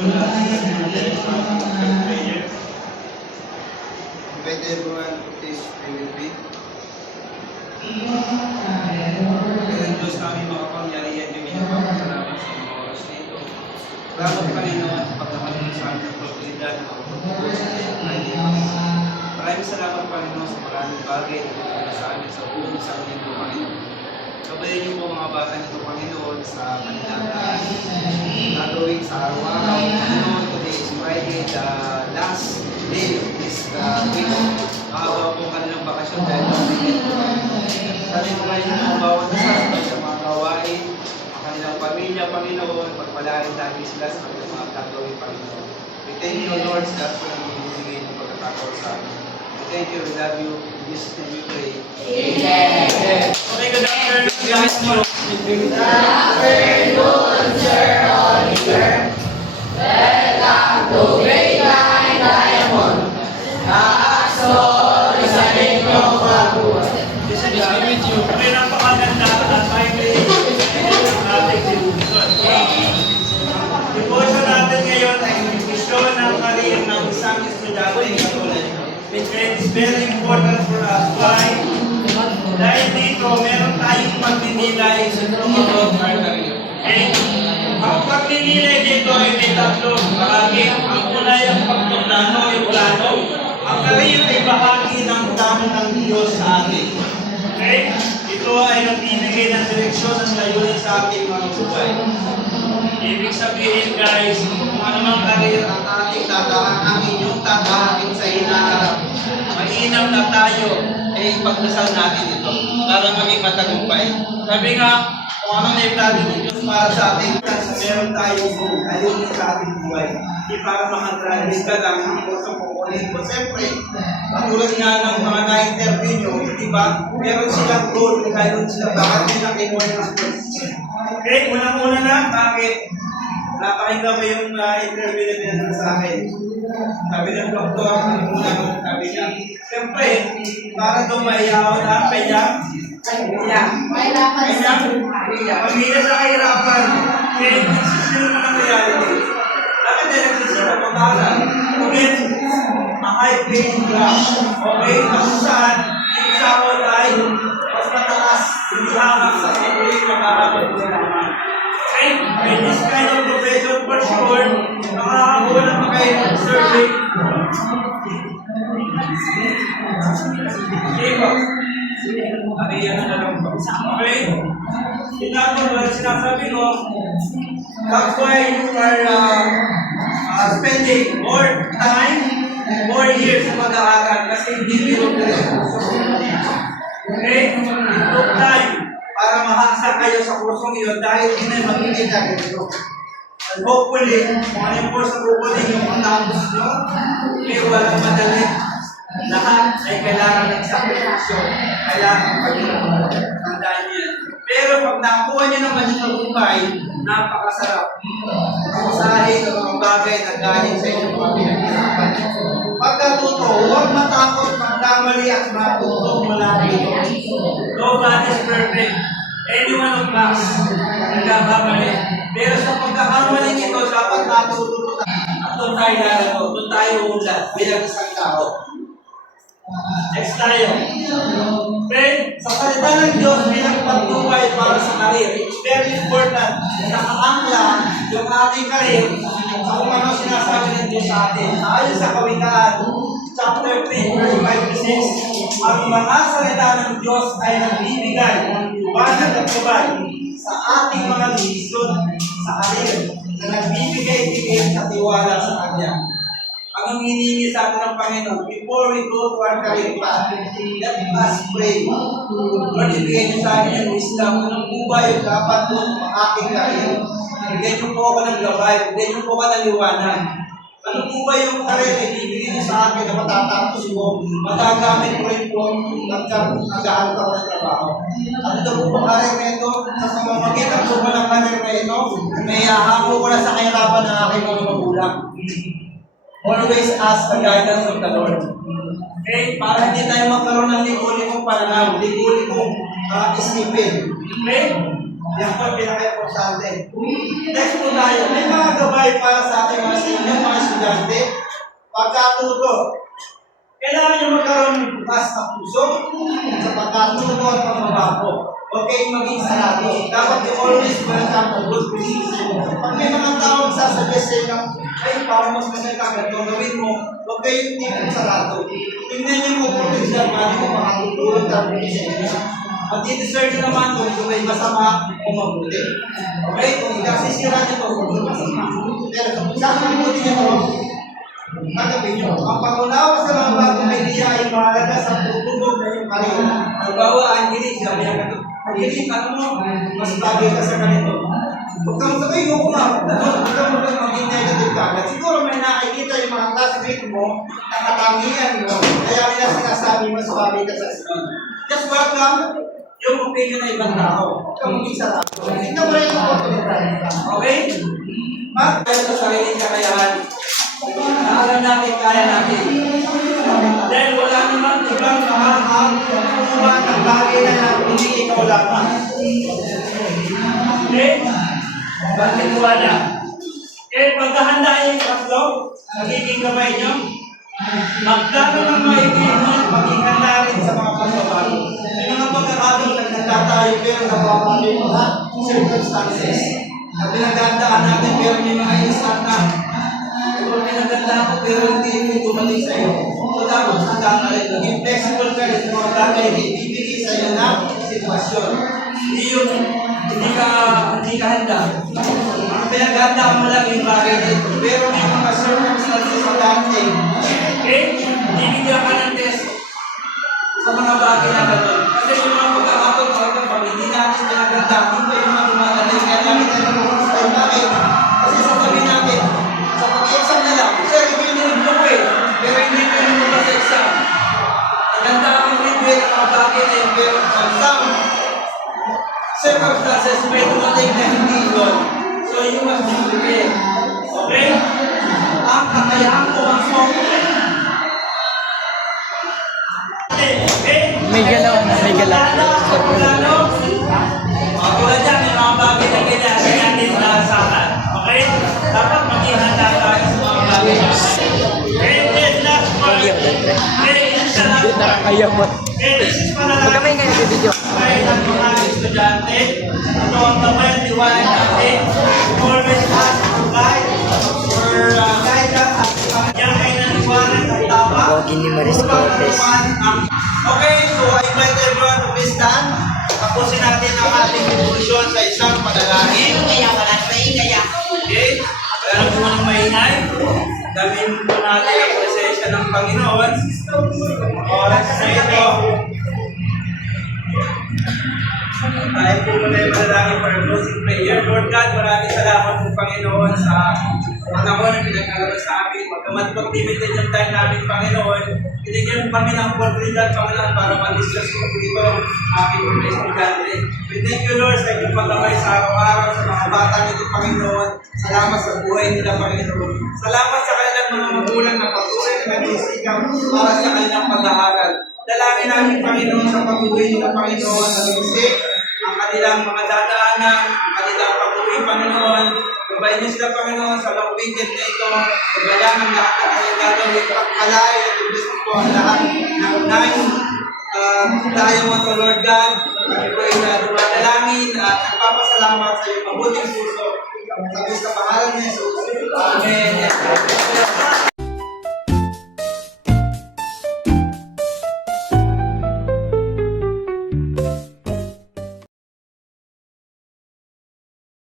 Invite everyone to please pray with me. Kailan Diyos namin makapangyarihan kami ng pagkakalaman sa mga oras na ito. Salamat Panginoon sa pagkakaroon sa amin ng oportunidad na makapagpupo sa iyong kailangan. Maraming salamat Panginoon sa maraming bagay na pagkakala sa amin sa buong sa amin po Panginoon. Sabayan niyo po mga bata nito Panginoon sa kanilang gagawin sa araw-araw. Panginoon, today is Friday, the last day of this week. Maawa po kanilang bakasyon dahil sa weekend po. Sabi ko kayo ng bawat isa sa mga gawain, ang kanilang pamilya, Panginoon, pagpalain lagi sila sa kanilang mga gagawin, Panginoon. We thank you, Lord, sa lahat po ng binibigay ng pagkakataon sa amin. We thank you, we love you. In Jesus' name we pray. Amen. Okay, good afternoon. Good afternoon, Sir Oliver. Welcome to Grapevine Diamond. Kaasol sa inyong mabuhay. Okay, napakaganda at timely ang ating devotion. Devotion natin ngayon ay devotion ng karir ng isang estudyante katulad. Which is very important for us. Why? Dahil dito, meron tayong pagninilay sa about our career. Okay? Ang pagninilay dito ay may tatlong bahagi. Ang una yung pagpaplano, yung plano. Ang career ay bahagi ng plano ng Diyos sa atin. Okay? Ito ay nagbibigay ng direksyon ng layunin sa ating mga buhay. Ibig sabihin guys, kung anumang career ang ating tatahangin, inyong tatahangin sa hinaharap, mainam na tayo ay ipagdasal natin ito para maging matagumpay. Sabi nga, kung anong naiplano ng Diyos para sa ating kasi meron tayong layunin sa ating buhay. Hindi para makagraduate ka lang ng kurso kukunin mo. Siyempre, matulad nga ng mga na-interview nyo, di ba? Meron silang goal, meron silang bakit nilang kinuha ng school. Okay, unang-una na, bakit? Napakinggan ko yung interview na pinanong sa akin. Sabi ng doktor, sabi niya, siyempre, para dumayaw na, kanya, pamilya sa kahirapan, kaya nagsisino mo ng reality. Bakit na nagsisino mo para? Ulit, ang high paying job. Okay, kasi saan, yung sahod ay mas mataas, hindi hamak sa patuloy na makakapag mo naman. Okay, may this kind of profession for sure, makakakuha na pa kayo ng survey. Diba? Okay? Sinasabi ko, that's why you are spending more time, more years sa pag-aaral kasi hindi mo okay? It took time para mahasa kayo sa kursong iyon dahil hindi na magiging nyo. And hopefully, kung ano yung course na kukunin nyo, kung tapos nyo, okay, walang madali. Lahat ay kailangan ng sakripisyo, kailangan pag-ilang. Tandaan niyo yan. Pero pag nakuha niyo naman yung tagumpay, napakasarap. Usahin ang mga bagay na galing sa inyong mga pinaghirapan. Pagkatuto, huwag matakot magkamali at matuto mula dito. Nobody is perfect. Anyone of us nagkakamali. Pero sa pagkakamali ito, dapat natututo at doon tayo lalago, doon tayo ulat bilang isang tao. Next tayo. Okay? Sa salita ng Diyos, bilang pagtubay para sa karir. It's very important na nakaangla yung ating karir sa kung ano sinasabi ng Diyos sa atin. Ayon sa Kawikaan, chapter 3, verse 5 to 6, ang mga salita ng Diyos ay nagbibigay ng liwanag at gabay sa ating mga desisyon sa karir na nagbibigay-bigay sa tiwala sa Kanya. Ang hinihingi sa atin ng Panginoon, before we go to our career path, let us pray. Lord, ibigay niyo sa akin yung wisdom. Anong po ba yung dapat po ang aking career? Ibigay niyo po ako ng gabay. Ibigay niyo po ako ng liwanag. Ano po ba yung career na ibigay niyo sa akin na matatapos ko? Magagamit ko rin po naghahanap ako ng trabaho. Ano daw po ba career na ito? Sa pamamagitan po ba ng career na ito? May ahamo ko na sa kahirapan ng aking mga magulang. Always ask the guidance of the Lord. Okay? Para hindi tayo magkaroon ng ligo-ligong pananaw, ligo-ligong isipin. Okay? Yan po ang pinaka-importante. Next po tayo. May mga gabay para sa ating mga estudyante, pagkatuto. Kailangan nyo magkaroon ng bukas na puso sa pagkatuto at pagbabago. Huwag kayong maging sarado. Dapat you always welcome the good criticism. Pag may mga tao sasabihin sa inyo, ay, parang mas maganda ganito, gawin mo, huwag kayong tipong sarado. Tingnan nyo mo kung siya, paano mo makatutulong tayo sa inyo. Mag-deserve naman kung ito ay masama o mabuti. Okay? Kung ikasisira nyo ito, kung masama. Pero kung saan mabuti nyo ito, magagawin nyo. Ang pangunawa sa mga bagong idea ay mahalaga sa tutulog na yung karila. Halimbawa, ang gilig, sabi niya ganito, ang gilig, ano mo, mas bagay ka sa ganito. Huwag kang sabay mo kumapit na doon, huwag kang maging negative ka. At siguro may nakikita yung mga classmate mo, nakatangian mo, kaya nila sinasabi mas bagay ka sa school. Just welcome yung opinion ng ibang tao. Huwag kang maging sarado. Tingnan mo rin yung oportunidad. Okay? Dahil sa sariling kakayahan, naalam natin, kaya natin. Dahil wala naman ibang makakakuha ng bagay na hindi ikaw lamang. Okay? Bakit wala? Eh, pagkahanda yung tatlo, magiging kamay nyo, magdami ng maibigan, maging handa rin sa mga pagbabago. May mga pagkakataon naghanda tayo pero napapalo yung mga circumstances. Na pinagandaan natin pero may mga instant na kung pinaganda ako pero hindi mo dumating sa iyo. So dapat handa ka rin. Maging flexible ka rin sa mga bagay na ibibigay sa iyo na sitwasyon. Hindi ka handa. Ang pinaganda mo lang yung bagay dito. Pero may mga circumstances sa dati. Okay? Bibigyan ka ng test sa mga bagay na gano'n. Kasi yung mga pagkakataon talaga pag hindi natin pinaganda, hindi pa yung mga dumadalay. Kaya namin tayo mag-stay. Bakit? Kasi sasabihin natin, sa pag-exam na lang, sir, ito yung niliblo ko eh. Pero hindi ko yung mula sa exam. Ganda ang review ng mga bagay na yun. Pero some circumstances may dumating na hindi yun. So you must be prepared. Okay? Ang kakayaan ko ang song. May galaw, may galaw. Tulad yan, may mga bagay na kailangan natin naasahan. Okay? Dapat maging handa tayo sa mga bagay. And then last part. Ayaw mo. This is para Huwag kami ngayon video. kaya ng mga estudyante. Ito ang naman liwanag natin. Always ask for guide or guidance at yan ay naniwanag ng tama. Huwag ni Maris Cortez. Okay, so I invite everyone to please stand. Tapusin natin ang ating devotion sa isang panalangin. Okay? Wala na po ng maingay. Gawin po natin ang presensya ng Panginoon. Oras na ito. Tayo po muna yung manalangin for a closing prayer. Lord God, maraming salamat po Panginoon sa panahon na pinagkakaroon sa amin. Pagkamat po limited yung time namin, Panginoon, binigyan mo kami ng oportunidad, Panginoon, para mag-discuss po dito aking mga estudyante. We thank you, Lord, sa inyong pagkakay sa araw-araw sa mga bata nito, Panginoon. Salamat sa buhay nila, Panginoon. Salamat sa kanilang mga magulang na patuloy na nag-isikap para sa kanilang pag-aaral. Dalangin namin, Panginoon, sa pag-uwi nila, Panginoon, na music, ang kanilang mga dadaanan, ang kanilang pag-uwi, Panginoon. Gabayin niyo sila, Panginoon, sa long weekend na ito. Gabayan ang lahat ng kanilang gagawin. Pagkalay at ibig po ang lahat ng tayo mo to, Lord God. Kami po ay dumadalangin at nagpapasalamat sa iyong mabuting puso. Sabi sa pangalan ni Jesus.